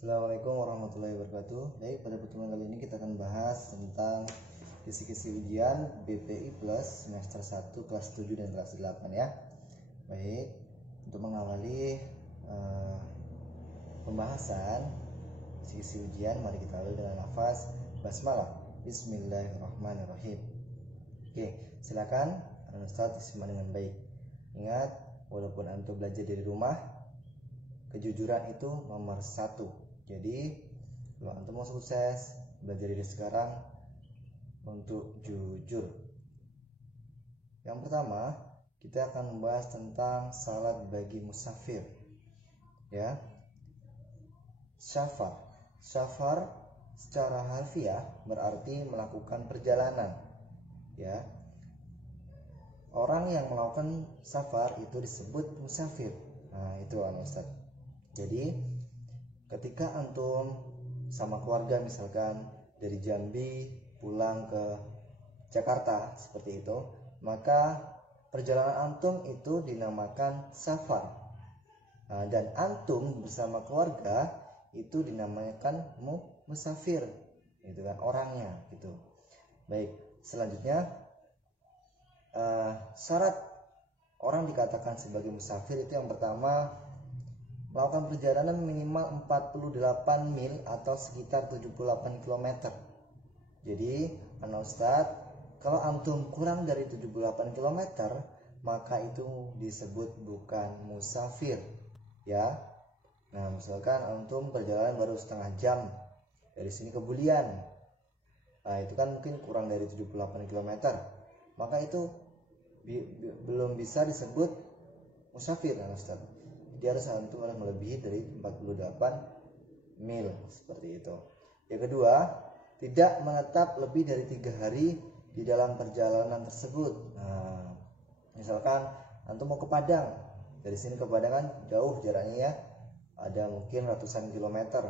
Assalamualaikum warahmatullahi wabarakatuh. Baik, pada pertemuan kali ini kita akan bahas tentang kisi-kisi ujian BPI Plus semester 1 kelas 7 dan kelas 8 ya. Baik, untuk mengawali pembahasan kisi-kisi ujian, mari kita awali dengan lafaz basmalah. Bismillahirrahmanirrahim. Oke, silakan Ustaz disimak dengan baik. Ingat, walaupun antum belajar dari rumah, kejujuran itu nomor 1. Jadi kalau antum mau sukses, belajar dari sekarang untuk jujur. Yang pertama, kita akan membahas tentang salat bagi musafir. Ya. Safar secara harfiah berarti melakukan perjalanan. Ya. Orang yang melakukan safar itu disebut musafir. Nah, itu Ustaz. Jadi ketika antum sama keluarga misalkan dari Jambi pulang ke Jakarta seperti itu, maka perjalanan antum itu dinamakan safar. Dan antum bersama keluarga itu dinamakan musafir, itu kan orangnya gitu. Baik, selanjutnya syarat orang dikatakan sebagai musafir itu yang pertama, melakukan perjalanan minimal 48 mil atau sekitar 78 km. Jadi, Ustadz, kalau antum kurang dari 78 km, maka itu disebut bukan musafir, ya. Nah, misalkan antum perjalanan baru setengah jam dari sini ke Bulian. Nah, itu kan mungkin kurang dari 78 km. Maka itu belum bisa disebut musafir, Ustadz. Dia harus antum melebihi dari 48 mil seperti itu. Yang kedua, tidak menetap lebih dari 3 hari di dalam perjalanan tersebut. Nah, misalkan antum mau ke Padang, dari sini ke Padang kan jauh jaraknya ya, ada mungkin ratusan kilometer.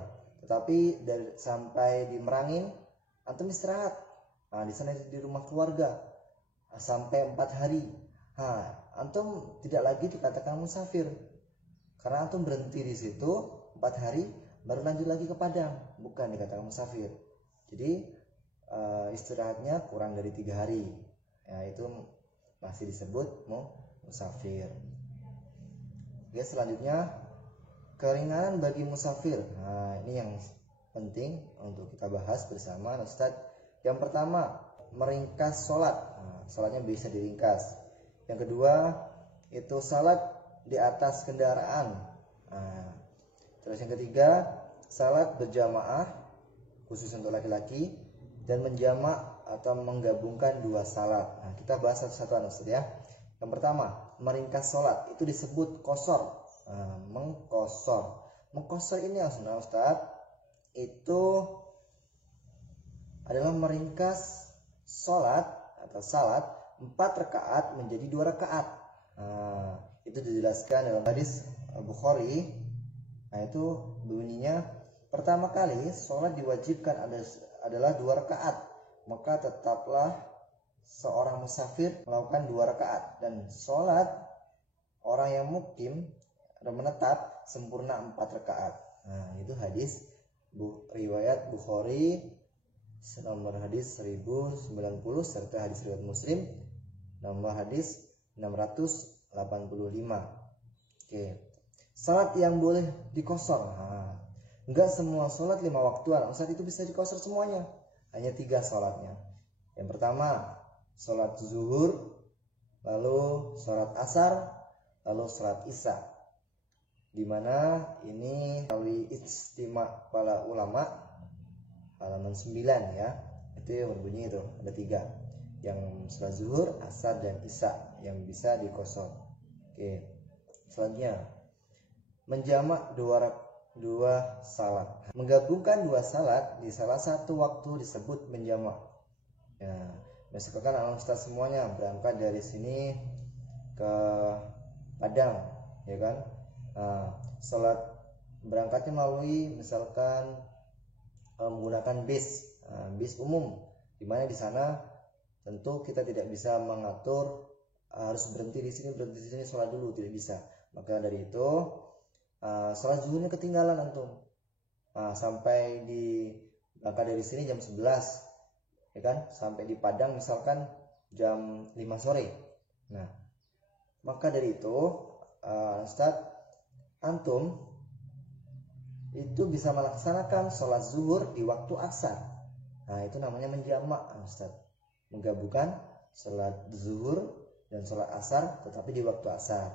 Tetapi sampai di Merangin, antum istirahat. Nah, di sana di rumah keluarga sampai 4 hari. Nah, antum tidak lagi dikatakan musafir. Karena antum berhenti di situ 4 hari, baru lanjut lagi ke Padang, bukan dikatakan musafir. Jadi istirahatnya kurang dari 3 hari, ya itu masih disebut musafir. Oke, selanjutnya keringanan bagi musafir. Nah, ini yang penting untuk kita bahas bersama Ustaz. Yang pertama, meringkas sholat. Nah, sholatnya bisa diringkas. Yang kedua, itu salat di atas kendaraan. Nah, terus yang ketiga, salat berjamaah khusus untuk laki-laki dan menjamak atau menggabungkan 2 salat. Nah, kita bahas satu-satu Ustaz ya. Yang pertama, meringkas salat itu disebut qashar. Mengqashar ini Ustaz, itu adalah meringkas salat atau salat 4 rakaat menjadi 2 rakaat. Nah, itu dijelaskan dalam hadis Bukhari. Nah, itu bunyinya, pertama kali sholat diwajibkan adalah 2 rakaat, maka tetaplah seorang musafir melakukan 2 rakaat, dan sholat orang yang mukim atau menetap sempurna 4 rakaat. Nah, itu hadis riwayat Bukhari nomor hadis 1090 serta hadis riwayat Muslim nomor hadis 685. Oke. Salat yang boleh dikosor. Enggak semua salat 5 waktuan Ustaz itu bisa dikosor semuanya. Hanya 3 salatnya. Yang pertama, salat zuhur, lalu salat asar, lalu salat isya. Di mana ini melalui ijtima para ulama halaman 9 ya. Itu yang berbunyi itu, ada 3. Yang salat zuhur, asar dan isya yang bisa dikosor. Oke. Selanjutnya, menjamak 2 salat. Menggabungkan 2 salat di salah satu waktu disebut menjamak. Ya, misalkan Ustaz semuanya berangkat dari sini ke Padang, ya kan? Nah, salat berangkatnya melalui misalkan menggunakan bis umum, di mana di sana tentu kita tidak bisa mengatur harus berhenti di sini sholat dulu, tidak bisa. Maka dari itu sholat zuhurnya ketinggalan antum. sampai di berangkat dari sini jam 11, ya kan, sampai di Padang misalkan jam 5 sore. Nah, maka dari itu Ustadz, antum itu bisa melaksanakan sholat zuhur di waktu asar. Nah, itu namanya menjamak, Ustadz, menggabungkan sholat zuhur dan sholat asar tetapi di waktu asar.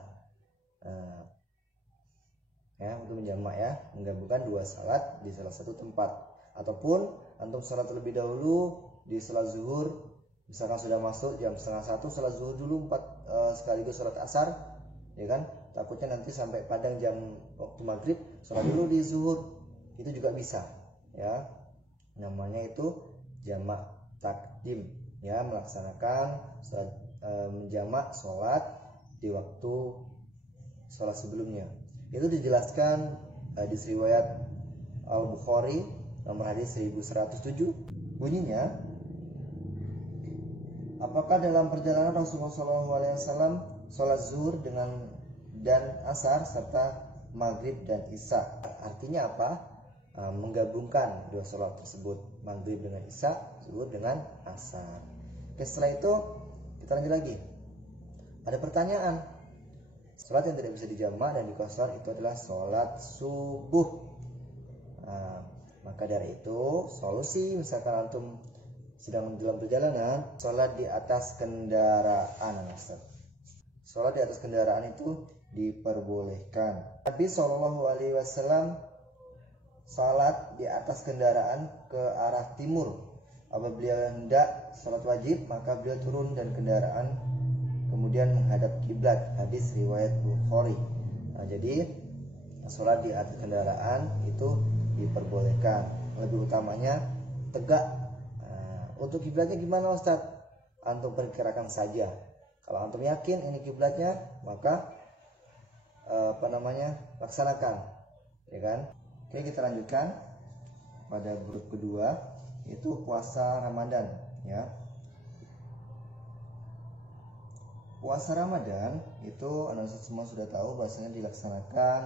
Ya, untuk menjamak ya, menggabungkan dua salat di salah satu tempat. Ataupun antum salat terlebih dahulu di salat zuhur, misalkan sudah masuk jam 12:30, salat zuhur dulu sekaligus salat asar, ya kan? Takutnya nanti sampai Padang jam waktu maghrib, salat dulu di zuhur, itu juga bisa, ya. Namanya itu jamak takdim, ya, melaksanakan menjamak salat di waktu salat sebelumnya. Itu dijelaskan hadis riwayat Al-Bukhari nomor hadis 1107. Bunyinya, apakah dalam perjalanan Rasulullah SAW sholat zuhur dan asar serta maghrib dan isya? Artinya apa? Menggabungkan dua sholat tersebut, maghrib dengan isya, zuhur dengan asar. Oke, setelah itu kita lanjut lagi. Ada pertanyaan. Sholat yang tidak bisa dijamak dan dikosor itu adalah sholat subuh. Maka dari itu solusi, misalkan antum sedang dalam perjalanan, sholat di atas kendaraan. Sholat di atas kendaraan itu diperbolehkan. Nabi SAW sholat di atas kendaraan ke arah timur. Apabila beliau hendak sholat wajib, maka beliau turun dan kendaraan kemudian menghadap kiblat. Hadis riwayat Bukhari. Jadi sholat di atas kendaraan itu diperbolehkan. Lebih utamanya tegak. Untuk kiblatnya gimana, Ustadz? Antum perkirakan saja. Kalau antum yakin ini kiblatnya, maka laksanakan, ya kan? Oke, kita lanjutkan pada grup kedua, itu puasa Ramadan, ya. Puasa Ramadan itu Anda semua sudah tahu bahasanya dilaksanakan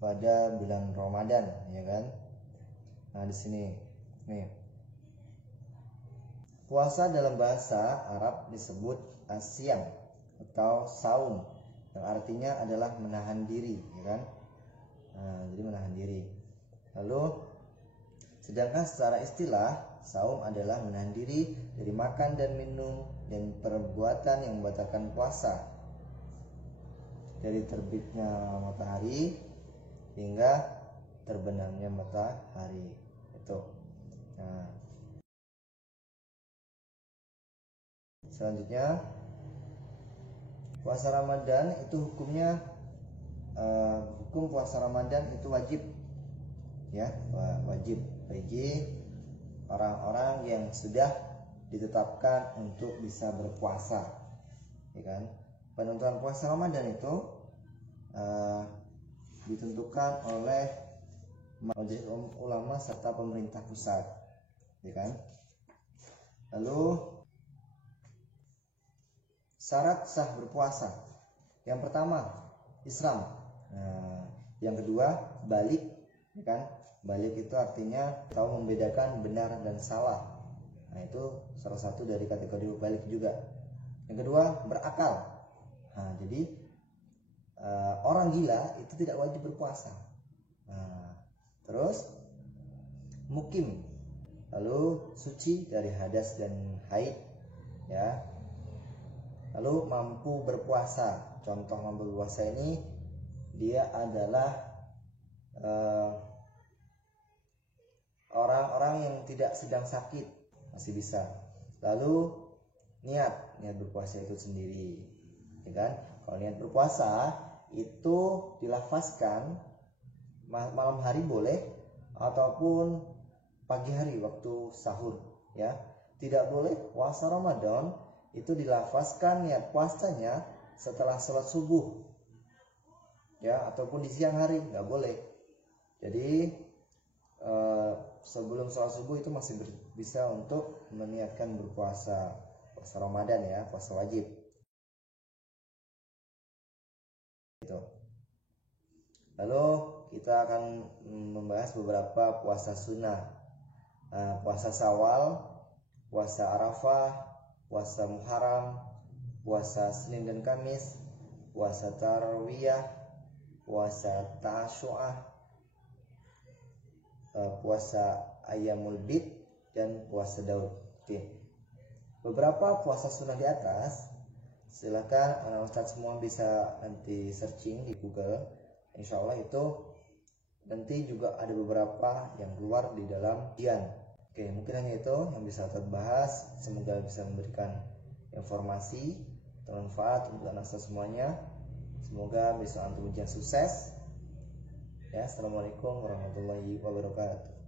pada bulan Ramadan, ya kan? Nah, di sini nih. Puasa dalam bahasa Arab disebut asyam atau saum, yang artinya adalah menahan diri, ya kan? Jadi menahan diri. Lalu sedangkan secara istilah saum adalah menahan diri dari makan dan minum dan perbuatan yang membatalkan puasa dari terbitnya matahari hingga terbenamnya matahari. Itu. Selanjutnya, puasa Ramadan itu hukumnya hukum puasa Ramadan itu wajib, ya, wajib bagi orang-orang yang sudah ditetapkan untuk bisa berpuasa, ya kan? Penentuan puasa Ramadan itu ditentukan oleh majelis ulama serta pemerintah pusat, ya kan? Lalu syarat sah berpuasa. Yang pertama, Islam. Yang kedua, balik, ya kan? Balik itu artinya tahu membedakan benar dan salah. Nah, itu salah satu dari kategori balik juga. Yang kedua, berakal. Jadi orang gila itu tidak wajib berpuasa. Terus mukim, lalu suci dari hadas dan haid, ya. Lalu mampu berpuasa. Contoh mampu berpuasa ini dia adalah orang-orang yang tidak sedang sakit, masih bisa. Lalu niat berpuasa itu sendiri, ya kan? Kalau niat berpuasa itu dilafazkan malam hari boleh ataupun pagi hari waktu sahur, ya. Tidak boleh puasa Ramadan itu dilafazkan niat puasanya setelah sholat subuh, ya, ataupun di siang hari, nggak boleh. Jadi sebelum sholat subuh itu masih bisa untuk meniatkan berpuasa, puasa Ramadan, ya, puasa wajib. Gitu. Lalu kita akan membahas beberapa puasa sunnah. Puasa Syawal, puasa Arafah, puasa Muharram, puasa Senin dan Kamis, puasa Tarawiyah, puasa Tasyu'ah, puasa Ayyamul Bid, dan puasa Daud. Oke. Beberapa puasa sunnah di atas, silakan anak ustadz semua bisa nanti searching di Google. Insya Allah itu nanti juga ada beberapa yang keluar di dalam ujian. Oke, mungkin hanya itu yang bisa kita bahas. Semoga bisa memberikan informasi bermanfaat untuk anak ustadz semuanya. Semoga besok antum ujian sukses. Ya, assalamualaikum warahmatullahi wabarakatuh.